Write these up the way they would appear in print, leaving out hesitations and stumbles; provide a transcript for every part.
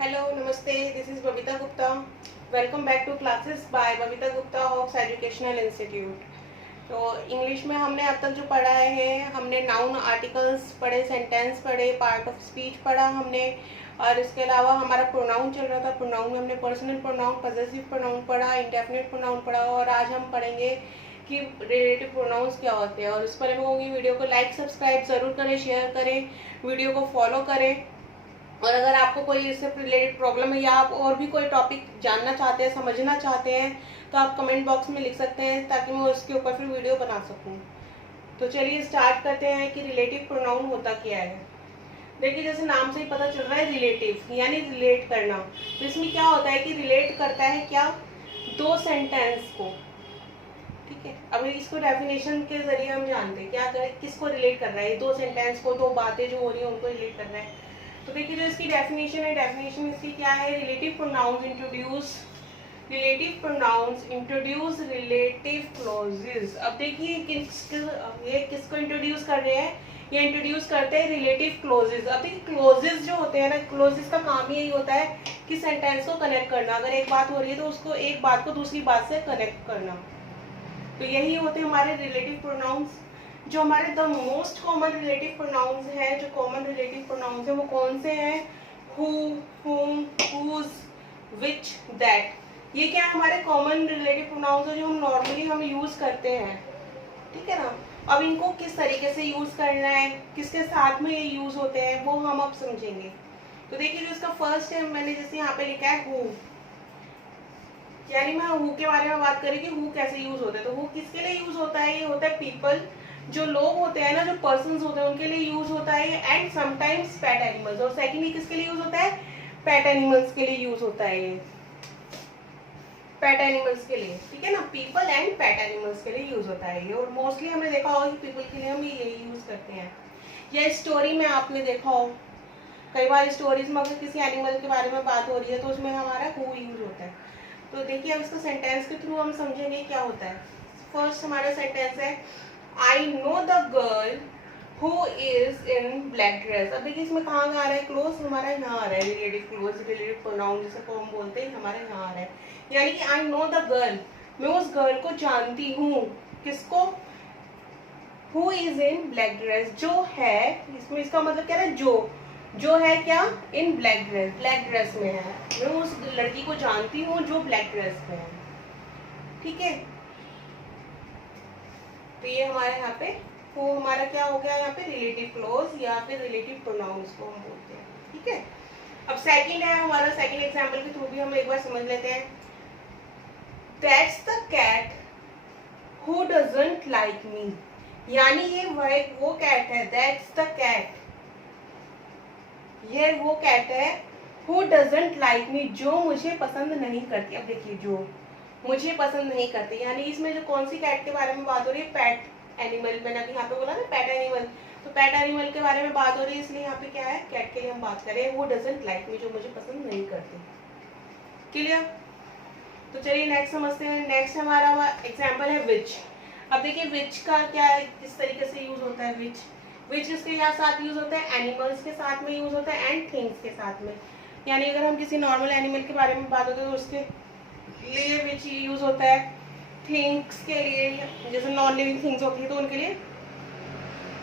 Hello, Namaste. This is Babita Gupta. Welcome back to classes by Babita Gupta Hawks Educational Institute. तो English में हमने अब तक जो पढ़ा है, हमने नाउन आर्टिकल्स पढ़े, सेंटेंस पढ़े, पार्ट ऑफ स्पीच पढ़ा हमने, और इसके अलावा हमारा प्रोनाउन चल रहा था। प्रोनाउन में हमने पर्सनल प्रोनाउन, पजेसिव प्रोनाउन पढ़ा, इंडेफिनिट प्रोनाउन पढ़ा, और आज हम पढ़ेंगे कि रिलेटिव प्रोनाउंस क्या होते हैं। और इस पर मैं कहूँगी वीडियो को लाइक सब्सक्राइब ज़रूर करें, शेयर करें, वीडियो को फॉलो करें। और अगर आपको कोई इससे रिलेटेड प्रॉब्लम है या आप और भी कोई टॉपिक जानना चाहते हैं, समझना चाहते हैं, तो आप कमेंट बॉक्स में लिख सकते हैं ताकि मैं उसके ऊपर फिर वीडियो बना सकूं। तो चलिए स्टार्ट करते हैं कि रिलेटिव प्रोनाउन होता क्या है। देखिए, जैसे नाम से ही पता चल रहा है, रिलेटिव यानी रिलेट करना। तो इसमें क्या होता है कि रिलेट करता है क्या, दो सेंटेंस को। ठीक है, अब इसको डेफिनेशन के जरिए हम जानते हैं क्या करें, किसको रिलेट कर रहा है, दो सेंटेंस को, दो बातें जो हो रही है उनको रिलेट कर रहा है। तो देखिए, जो इसकी डेफिनेशन है, डेफिनेशन इसकी क्या है, relative pronouns introduce relative clauses. अब देखिए ये किसको इंट्रोड्यूस कर रहे हैं, ये इंट्रोड्यूस करते हैं रिलेटिव क्लॉजेज। अब देखिए, क्लॉजेज जो होते हैं ना, क्लॉजेज का काम यही होता है कि सेंटेंस को कनेक्ट करना। अगर एक बात हो रही है तो उसको, एक बात को दूसरी बात से कनेक्ट करना। तो यही होते हैं हमारे रिलेटिव प्रोनाउंस। जो हमारे the most common relative pronouns हैं, जो कॉमन रिलेटिव प्रोनाउंस हैं वो कौन से हैं, हु, हुम, हुज, विच, दैट। ये क्या है, हमारे कॉमन रिलेटिव प्रोनाउंस है जो हम नॉर्मली यूज करते हैं। ठीक है ना। अब इनको किस तरीके से यूज करना है, किसके साथ में ये यूज होते हैं, वो हम अब समझेंगे। तो देखिए, जो इसका फर्स्ट है, मैंने जैसे यहाँ पे लिखा है हु, यानी मैं हु के बारे में बात करें कि हु कैसे यूज होता है। तो हु किसके लिए यूज होता है, ये होता है पीपल, जो लोग होते हैं ना, जो पर्सन्स होते हैं उनके लिए यूज होता है, एंड समटाइम्स पेट एनिमल्स। और सेकेंडली किसके लिए यूज होता है, पेट एनिमल्स के लिए यूज होता है ये, पेट एनिमल्स के लिए। ठीक है ना, पीपल एंड पेट एनिमल्स के लिए यूज होता है ये। और मोस्टली हमने देखा होगा कि पीपल के लिए हम यही यूज करते हैं। या स्टोरी में आपने देखा हो, कई बार स्टोरीज में अगर किसी एनिमल के बारे में बात हो रही है तो उसमें हमारा हु यूज होता है। तो देखिए, अब इसको सेंटेंस के थ्रू हम समझेंगे क्या होता है। फर्स्ट हमारा सेंटेंस है, आई know the girl who is in black dress. अब देखिए, इसमें कहाँ आ रहा है, क्लोज हमारा यहाँ आ रहा है, रिलेटिव क्लोज, रिलेटिव प्रोनाउन जिसे को हम बोलते हैं, हमारे यहाँ आ रहा है। यानी कि आई नो द गर्ल, मैं उस गर्ल को जानती हूँ। किसको, who is in black dress, जो है, इसमें इसका मतलब क्या है, जो है क्या, इन ब्लैक ड्रेस, ब्लैक ड्रेस में है। मैं उस लड़की को जानती हूँ जो ब्लैक ड्रेस में है। ठीक है, तो ये हमारे यहाँ पे वो हमारा क्या हो गया, यहाँ पे रिलेटिव क्लोज या फिर रिलेटिव प्रोनाउंस को हम बोलते हैं। ठीक है, अब सेकंड है हमारा, सेकंड एग्जांपल के थ्रू भी हम एक बार समझ लेते हैं। That's the cat who doesn't like me, यानी ये वो कैट है, दैट्स द कैट, ये वो कैट है, हु डजंट लाइक मी, जो मुझे पसंद नहीं करती। अब देखिए, जो मुझे पसंद नहीं करती, यानी इसमें जो कौन सी कैट के बारे में बात हो रही है, पेट एनिमल। मैंने अभी यहाँ पे बोला ना पेट एनिमल, तो पेट एनिमल के बारे में बात हो रही है, इसलिए यहाँ पे क्या है, कैट के लिए हम बात करें, वो डजंट लाइक मी, जो मुझे पसंद नहीं करती। क्लियर। तो चलिए नेक्स्ट समझते हैं। नेक्स्ट हमारा एग्जाम्पल है विच। अब देखिए, विच का क्या है, किस तरीके से यूज होता है विच। विच किसके साथ यूज होता है, एनिमल्स के साथ में यूज होता है, एंड थिंग्स के साथ में। यानी अगर हम किसी नॉर्मल एनिमल के बारे में बात होती है तो उसके लिए विच यूज होता है, थिंग्स के लिए, जैसे नॉन लिविंग थिंग्स होती है तो उनके लिए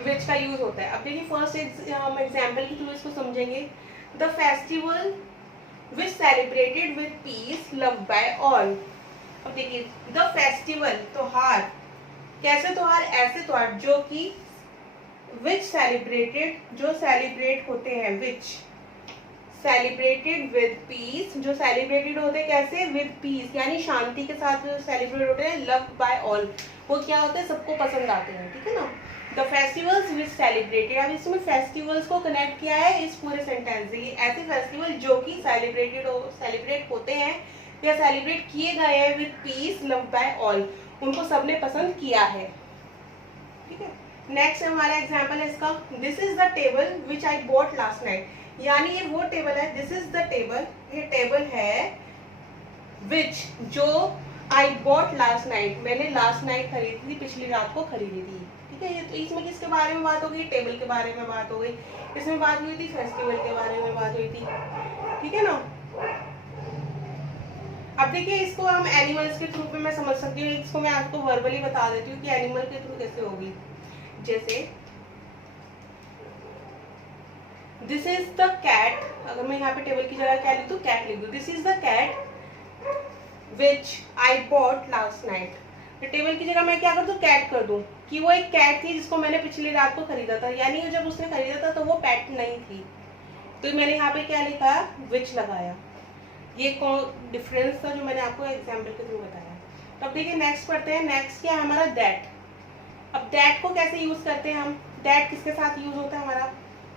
विच का यूज होता है। अब देखिए, फर्स्ट हम एग्जाम्पल के थ्रू इसको समझेंगे। The festival which celebrated with peace love by all. अब देखिए, द फेस्टिवल, त्योहार, कैसे त्योहार, ऐसे त्योहार जो कि विच सेलिब्रेटेड, जो सेलिब्रेट होते हैं, विच सेलिब्रेटेड विद पीस, जो सेलिब्रेटेड होते हैं कैसे, विद पीस, यानी शांति के साथ जो सेलिब्रेट होते हैं, लव बाय ऑल, वो क्या होते हैं, सबको पसंद आते हैं। ठीक है ना। द फेस्टिवल्स विच सेलिब्रेटेड, अब इसमें फेस्टिवल्स को कनेक्ट किया है इस पूरे सेंटेंस से। ऐसे फेस्टिवल जो कि सेलिब्रेट होते हैं या सेलिब्रेट किए गए हैं with peace love by all, उनको सबने पसंद किया है। ठीक है, नेक्स्ट हमारा एग्जाम्पल है इसका, this is the table which I bought last night, यानी ये वो टेबल है, दिस इज द टेबल, ये टेबल है, विच, जो, आई बॉट लास्ट नाइट, मैंने लास्ट नाइट खरीदी थी, पिछली रात को खरीदी थी। ठीक है। ये तो इसमें किसके बारे में बात हो गई, टेबल के बारे में बात हो गई। इसमें बात हुई थी फेस्टिवल के बारे में बात हुई थी, ठीक है ना। अब देखिए इसको हम एनिमल्स के थ्रू पे मैं समझ सकती हूँ, इसको मैं आपको वर्बली बता देती हूँ कि एनिमल के थ्रू कैसे होगी। जैसे दिस इज द कैट, अगर मैं यहाँ पे टेबल की जगह क्या लिख दूँ, कैट लिख दूँ। This is the cat which I bought last night. तो टेबल की जगह मैं क्या कर दूँ, कैट कर दूँ, कि वो एक कैट थी जिसको मैंने पिछली रात को खरीदा था, यानी जब उसने खरीदा था तो वो पेट नहीं थी। तो मैंने यहाँ पे क्या लिखा, विच लगाया। ये कौन डिफरेंस था जो मैंने आपको एग्जाम्पल के थ्रू बताया। तो अब देखिए नेक्स्ट पढ़ते हैं। नेक्स्ट क्या है हमारा, दैट। अब दैट को कैसे यूज करते हैं हम, दैट किसके साथ यूज होता है हमारा,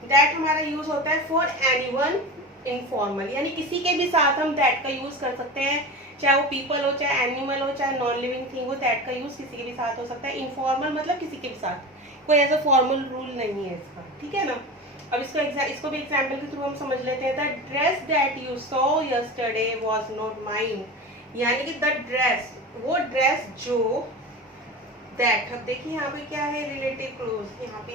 दैट हमारा यूज होता है फॉर एनीवन इनफॉर्मल, यानी किसी के भी साथ हम दैट का यूज कर सकते हैं, चाहे वो पीपल हो, चाहे एनिमल हो, चाहे नॉन लिविंग थिंग हो, दैट का यूज किसी के भी साथ हो सकता है। इनफॉर्मल मतलब किसी के भी साथ, कोई ऐसा फॉर्मल रूल नहीं है इसका, ठीक है ना। अब इसको भी एग्जाम्पल के थ्रू हम समझ लेते हैं। The dress that you saw yesterday was not mine, यानी कि द ड्रेस, वो ड्रेस जो, दैट। अब देखिए यहाँ पे क्या है, रिलेटिव क्लोज, यहाँ पे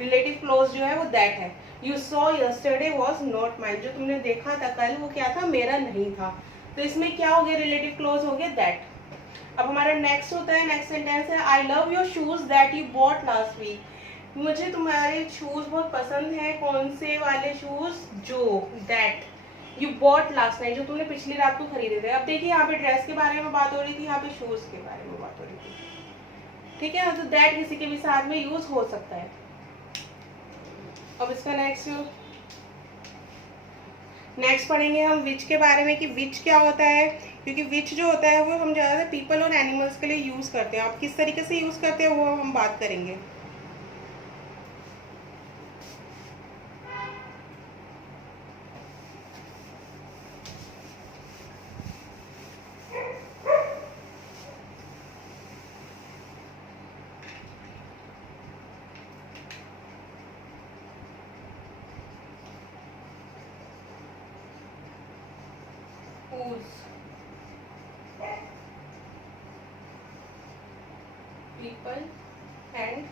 रिलेटिव क्लोज जो है वो दैट है। You saw yesterday was not mine, जो तुमने देखा था कल वो क्या था, मेरा नहीं था। तो इसमें क्या हो गया, रिलेटिव क्लोज हो गया दैट। अब हमारा नेक्स्ट होता है, नेक्स्ट सेंटेंस है, I love your shoes that you bought last week. मुझे तुम्हारे शूज बहुत पसंद है, कौन से वाले शूज, जो, that you bought last night, जो तुमने पिछली रात को खरीदे थे। अब देखिए यहाँ पे ड्रेस के बारे में बात हो रही थी, यहाँ पे शूज के बारे में बात हो रही थी, ठीक है। तो दैट किसी के भी साथ में यूज हो सकता है। अब इसका नेक्स्ट पढ़ेंगे हम विच के बारे में, कि विच क्या होता है, क्योंकि विच जो होता है वो हम ज़्यादातर पीपल और एनिमल्स के लिए यूज करते हैं। आप किस तरीके से यूज करते हैं वो हम बात करेंगे। People and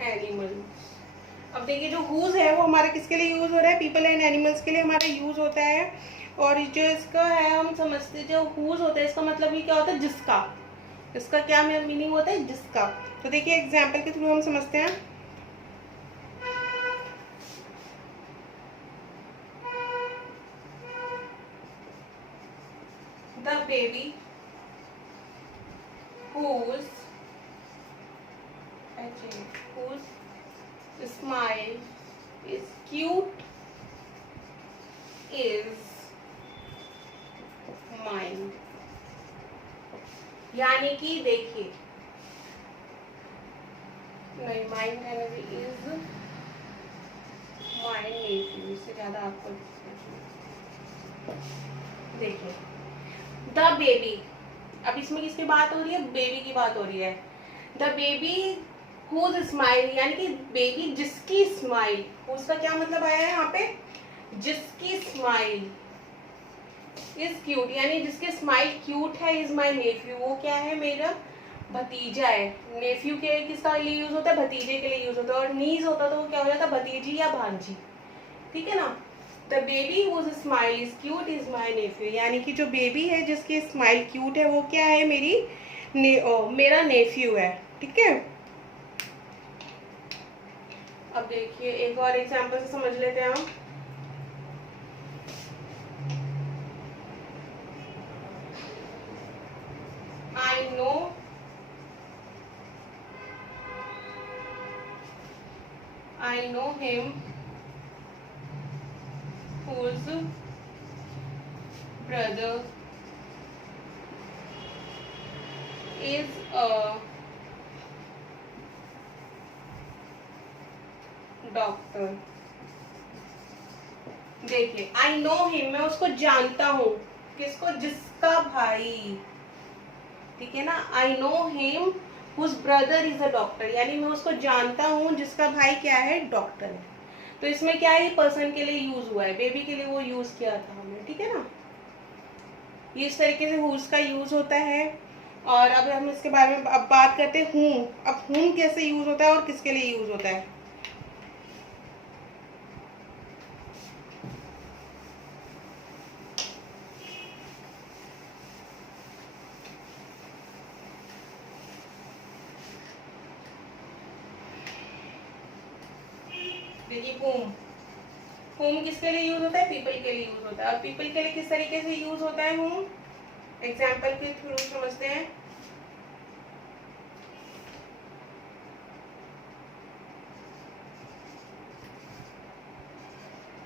animals. अब देखिए जो हुज है वो हमारा किसके लिए यूज हो रहा है, पीपल एंड एनिमल्स के लिए हमारा यूज होता है। और जो इसका है हम समझते, जो हुज होता है इसका मतलब ही क्या होता है, जिसका। इसका क्या मीनिंग होता है, जिसका। तो देखिए एग्जाम्पल के थ्रू हम समझते हैं। The baby whose smile is cute is mine, यानी कि देखिए, नहीं माइंड कहने भी, इज माइंड नेफ्यू, इससे ज्यादा आपको देखिए द बेबी। अब इसमें किसकी बात हो रही है, बेबी की बात हो रही है। द बेबी हुज स्माइल, यानी कि बेबी जिसकी स्माइल, उसका क्या मतलब आया है यहाँ पे, जिसकी स्माइल इज क्यूट, यानी जिसकी स्माइल क्यूट है, इज माई नेफ्यू, वो क्या है, मेरा भतीजा है। नेफ्यू के किसका लिए यूज होता है, भतीजे के लिए यूज होता है। और नीज होता तो वो क्या हो जाता, भतीजी या भांजी, ठीक है ना। The baby whose smile is cute is my nephew, यानी कि जो बेबी है जिसकी स्माइल क्यूट है वो क्या है, मेरा नेफ्यू है, ठीक है। अब देखिए एक और एग्जांपल से समझ लेते हैं हम। I know him whose brother is a doctor. देखिए आई नो हिम, मैं उसको जानता हूँ, किसको, जिसका भाई, ठीक है ना। I know him whose brother is a doctor, यानी मैं उसको जानता हूँ जिसका भाई क्या है, डॉक्टर है। तो इसमें क्या है, पर्सन के लिए यूज हुआ है, बेबी के लिए वो यूज किया था हमने, ठीक है ना। ये इस तरीके से हुज का यूज होता है। और अब हम इसके बारे में अब बात करते हैं whom। अब whom कैसे यूज होता है और किसके लिए यूज होता है। देखिए whom किसके लिए यूज होता है, पीपल के लिए यूज होता है। और पीपल के लिए किस तरीके से यूज होता है whom, एग्जाम्पल के थ्रू समझते हैं।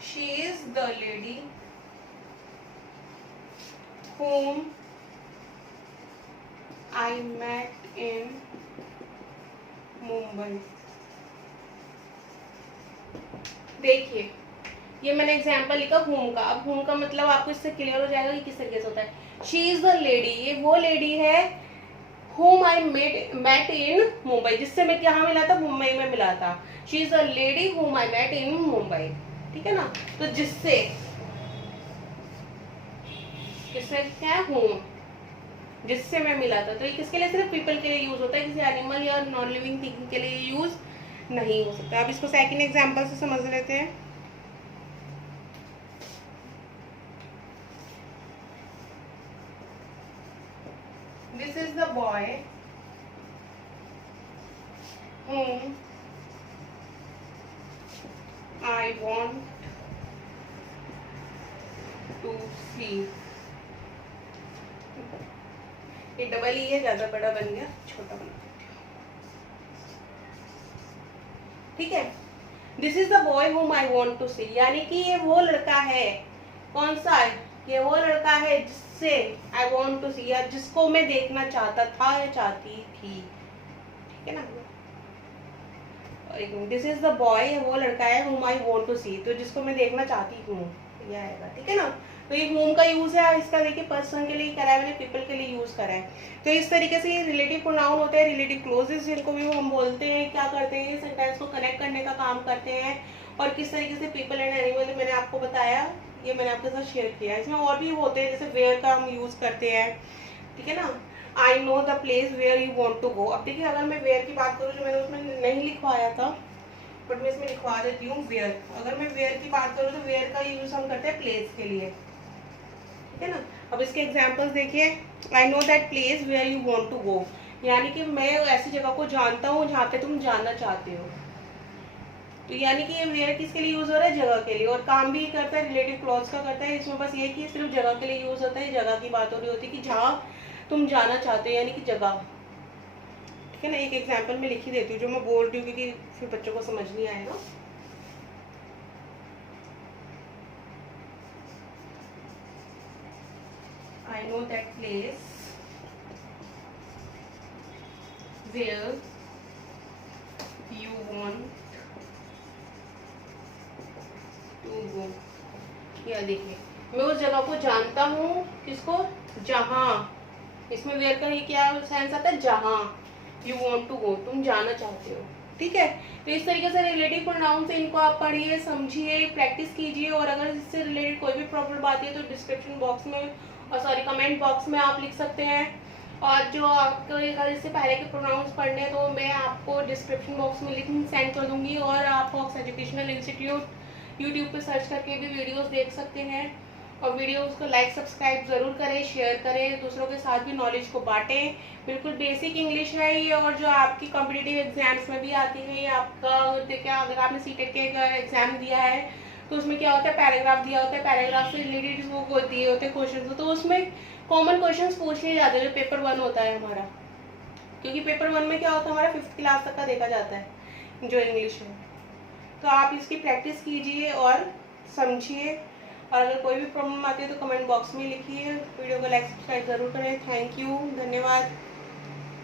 She is the lady whom I met in Mumbai। देखिए ये मैंने एग्जाम्पल लिखा whom का। अब whom का मतलब आपको इससे क्लियर हो जाएगा कि किस तरीके से होता है। She is the lady, ये वो लेडी है whom I met in Mumbai, जिससे मैं कहाँ मिला था, मुंबई में मिला था। She is the lady whom I met in Mumbai। ठीक है ना, तो जिससे क्या है whom, जिससे मैं मिला था। तो ये किसके लिए, सिर्फ पीपल के लिए यूज होता है, किसी एनिमल या नॉन लिविंग थिंग के लिए यूज नहीं हो सकता। अब इसको सेकंड एग्जांपल से समझ लेते हैं। This is the boy whom I want to see। ये डबल ही है, ज्यादा बड़ा बन गया, छोटा बना देते हैं। ठीक है, this is the boy whom I want to see, यानी कि ये वो लड़का है। कौन सा, ये वो लड़का है जिससे I want to see, या जिसको मैं देखना चाहता था या चाहती थी। ठीक है ना, दिस इज द बॉय, वो लड़का है whom I want to see, तो जिसको मैं देखना चाहती हूँ, ये आएगा। ठीक है ना, तो ये whom का यूज है, इसका देखिए पर्सन के लिए करा है मैंने, पीपल के लिए यूज करा है। तो इस तरीके से ये रिलेटिव प्रोनाउन होते हैं, रिलेटिव क्लोजेस जिनको भी हम बोलते हैं, क्या करते हैं, सेंटेंस को कनेक्ट करने का काम करते हैं। और किस तरीके से पीपल एंड एनिमल मैंने आपको बताया, ये मैंने आपके साथ शेयर किया है। इसमें और भी होते हैं, जैसे वेयर का हम यूज करते हैं। ठीक है ना, I know the place where you want to go. अब देखिए अगर मैं वेयर की बात करूँ, जो मैंने उसमें नहीं लिखवाया था बट मैं इसमें लिखवा देती हूँ वेयर। अगर मैं वेयर की बात करूँ तो वेयर का यूज हम करते हैं प्लेस के लिए। ठीक है ना, अब इसके एग्जांपल्स देखिए। I know that place where you want to go, यानी कि मैं ऐसी जगह को जानता हूँ जहाँ पे तुम जाना चाहते हो। तो यानी कि ये वेयर किसके लिए यूज हो रहा है, जगह के लिए। और काम भी करता है, रिलेटिव क्लॉज का करता है। इसमें बस ये कि सिर्फ जगह के लिए यूज होता है, जगह की बात हो रही होती है कि जहाँ तुम जाना चाहते हो, यानी कि जगह। ठीक है ना, एक एग्जाम्पल में लिख ही देती हूँ जो मैं बोल रही हूँ, क्योंकि फिर बच्चों को समझ नहीं आएगा। I know that place where you want to go। या देखिए मैं उस जगह को जानता हूँ, किसको, जहाँ। इसमें वेयर का ही क्या सेंस आता है, जहाँ। यू वांट टू गो, तुम जाना चाहते हो। ठीक है, तो इस तरीके से रिलेटिव प्रोनाउन से इनको आप पढ़िए, समझिए, प्रैक्टिस कीजिए। और अगर इससे रिलेटेड कोई भी प्रॉब्लम आती है तो डिस्क्रिप्शन बॉक्स में और सॉरी कमेंट बॉक्स में आप लिख सकते हैं। और जो आपको अगर इससे पहले के प्रोनाउंस पढ़ने हैं तो मैं आपको डिस्क्रिप्शन बॉक्स में लिंक सेंड कर दूंगी। और आप फॉक्स एजुकेशनल इंस्टीट्यूट यूट्यूब पे सर्च करके भी वीडियोस देख सकते हैं। और वीडियोस को लाइक सब्सक्राइब ज़रूर करें, शेयर करें, दूसरों के साथ भी नॉलेज को बांटें। बिल्कुल बेसिक इंग्लिश है ये, और जो आपकी कॉम्पिटिटिव एग्जाम्स में भी आती है। ये आपका देखिए, अगर आपने सीटेट के एग्जाम दिया है तो उसमें क्या होता है, पैराग्राफ दिया होता है, पैराग्राफ से रिलेटेड वो दिए होते हैं क्वेश्चन। तो उसमें कॉमन क्वेश्चंस पूछ लिए जाते हैं, जो पेपर 1 होता है हमारा। क्योंकि पेपर 1 में क्या होता है, हमारा 5th क्लास तक का देखा जाता है जो इंग्लिश है। तो आप इसकी प्रैक्टिस कीजिए और समझिए। और अगर कोई भी प्रॉब्लम आती है तो कमेंट बॉक्स में लिखिए। वीडियो को लाइक सब्सक्राइब जरूर करें। थैंक यू, धन्यवाद।